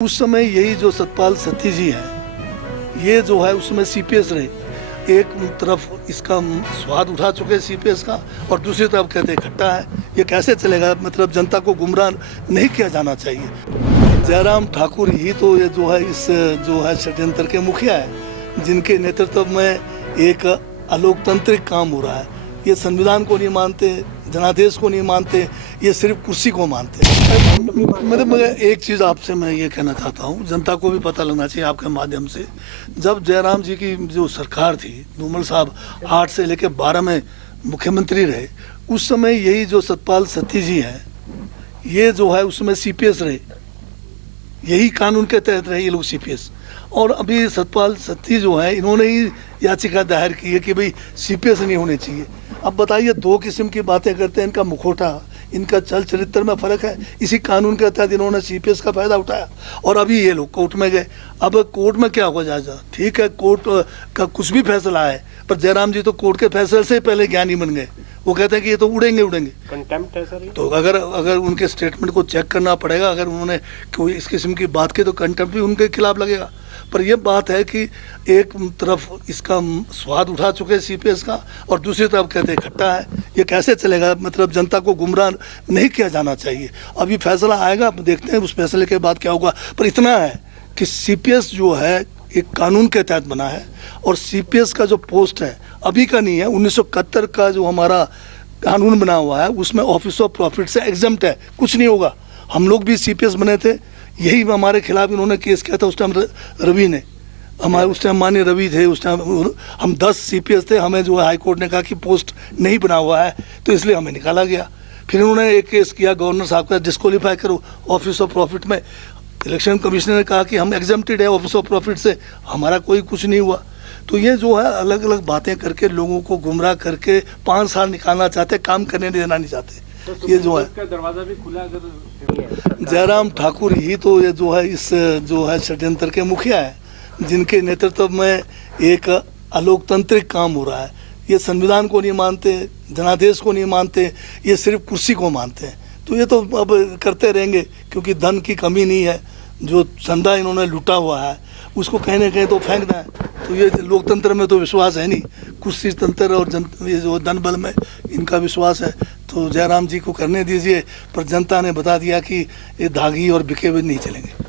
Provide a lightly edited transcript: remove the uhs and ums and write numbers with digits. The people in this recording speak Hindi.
उस समय यही जो सतपाल सत्ती जी हैं, ये जो है उसमें सीपीएस रहे। एक तरफ इसका स्वाद उठा चुके सीपीएस का और दूसरी तरफ कहते खट्टा है। ये कैसे चलेगा? मतलब जनता को गुमराह नहीं किया जाना चाहिए। जयराम ठाकुर ही तो ये जो है इस जो है षड्यंत्र के मुखिया है, जिनके नेतृत्व में एक अलोकतांत्रिक काम हो रहा है। ये संविधान को नहीं मानते, जनादेश को नहीं मानते, ये सिर्फ कुर्सी को मानते हैं। मतलब एक चीज़ आपसे मैं ये कहना चाहता हूँ, जनता को भी पता लगना चाहिए आपके माध्यम से। जब जयराम जी की जो सरकार थी, धूमल साहब 8 से लेकर 12 में मुख्यमंत्री रहे, उस समय यही जो सतपाल सत्ती जी हैं, ये जो है उसमें सीपीएस रहे। यही कानून के तहत रहे ये लोग सीपीएस। और अभी सतपाल सत्ती जो है, इन्होंने ही याचिका दायर की है कि भाई सीपीएस नहीं होने चाहिए। अब बताइए, दो किस्म की बातें करते हैं, इनका मुखौटा, इनका चल चरित्र में फर्क है। इसी कानून के तहत इन्होंने सीपीएस का फायदा उठाया और अभी ये लोग कोर्ट में गए। अब कोर्ट में क्या हो जाएगा? ठीक है, कोर्ट का कुछ भी फैसला है, पर जयराम जी तो कोर्ट के फैसले से पहले ज्ञानी बन गए। वो कहते हैं कि ये तो उड़ेंगे। कंटेम्प्ट है सर। तो अगर उनके स्टेटमेंट को चेक करना पड़ेगा। अगर उन्होंने कोई इस किस्म की बात की तो कंटेम्प्ट भी उनके खिलाफ लगेगा। पर यह बात है कि एक तरफ इसका स्वाद उठा चुके सीपीएस का और दूसरी तरफ कहते खट्टा है। ये कैसे चलेगा? मतलब जनता को गुमराह नहीं किया जाना चाहिए। अभी फैसला आएगा, देखते हैं उस फैसले के बाद क्या होगा। पर इतना है कि सीपीएस जो है एक कानून के तहत बना है और सीपीएस का जो पोस्ट है अभी का नहीं है, 1971 का जो हमारा कानून बना हुआ है उसमें ऑफिस ऑफ प्रॉफिट से एग्जम्प्ट है, कुछ नहीं होगा। हम लोग भी सीपीएस बने थे, यही हमारे खिलाफ इन्होंने केस किया था। उस टाइम रवि ने, हमारे उस टाइम माननीय रवि थे, उस टाइम हम 10 सीपीएस थे। हमें जो है हाई कोर्ट ने कहा कि पोस्ट नहीं बना हुआ है, तो इसलिए हमें निकाला गया। फिर उन्होंने एक केस किया गवर्नर साहब का, डिस्क्वालीफाई करो ऑफिस ऑफ प्रॉफिट में। इलेक्शन कमिश्नर ने कहा कि हम एग्जम्प्टेड है ऑफिस ऑफ प्रॉफिट से, हमारा कोई कुछ नहीं हुआ। तो ये जो है अलग अलग बातें करके लोगों को गुमराह करके 5 साल निकालना चाहते, काम करने देना नहीं चाहते। तो ये जो है दरवाजा भी खुला। अगर जयराम ठाकुर ही तो ये जो है इस जो है षड्यंत्र के मुखिया है, जिनके नेतृत्व में एक अलोकतांत्रिक काम हो रहा है। ये संविधान को नहीं मानते, जनादेश को नहीं मानते, ये सिर्फ कुर्सी को मानते हैं। तो ये तो अब करते रहेंगे, क्योंकि धन की कमी नहीं है। जो चंदा इन्होंने लूटा हुआ है उसको कहीं ना कहीं तो फेंकना है। तो ये लोकतंत्र में तो विश्वास है नहीं, कुर्सी तंत्र और ये जो धन बल में इनका विश्वास है। तो जयराम जी को करने दीजिए, पर जनता ने बता दिया कि ये धागी और बिके हुए नहीं चलेंगे।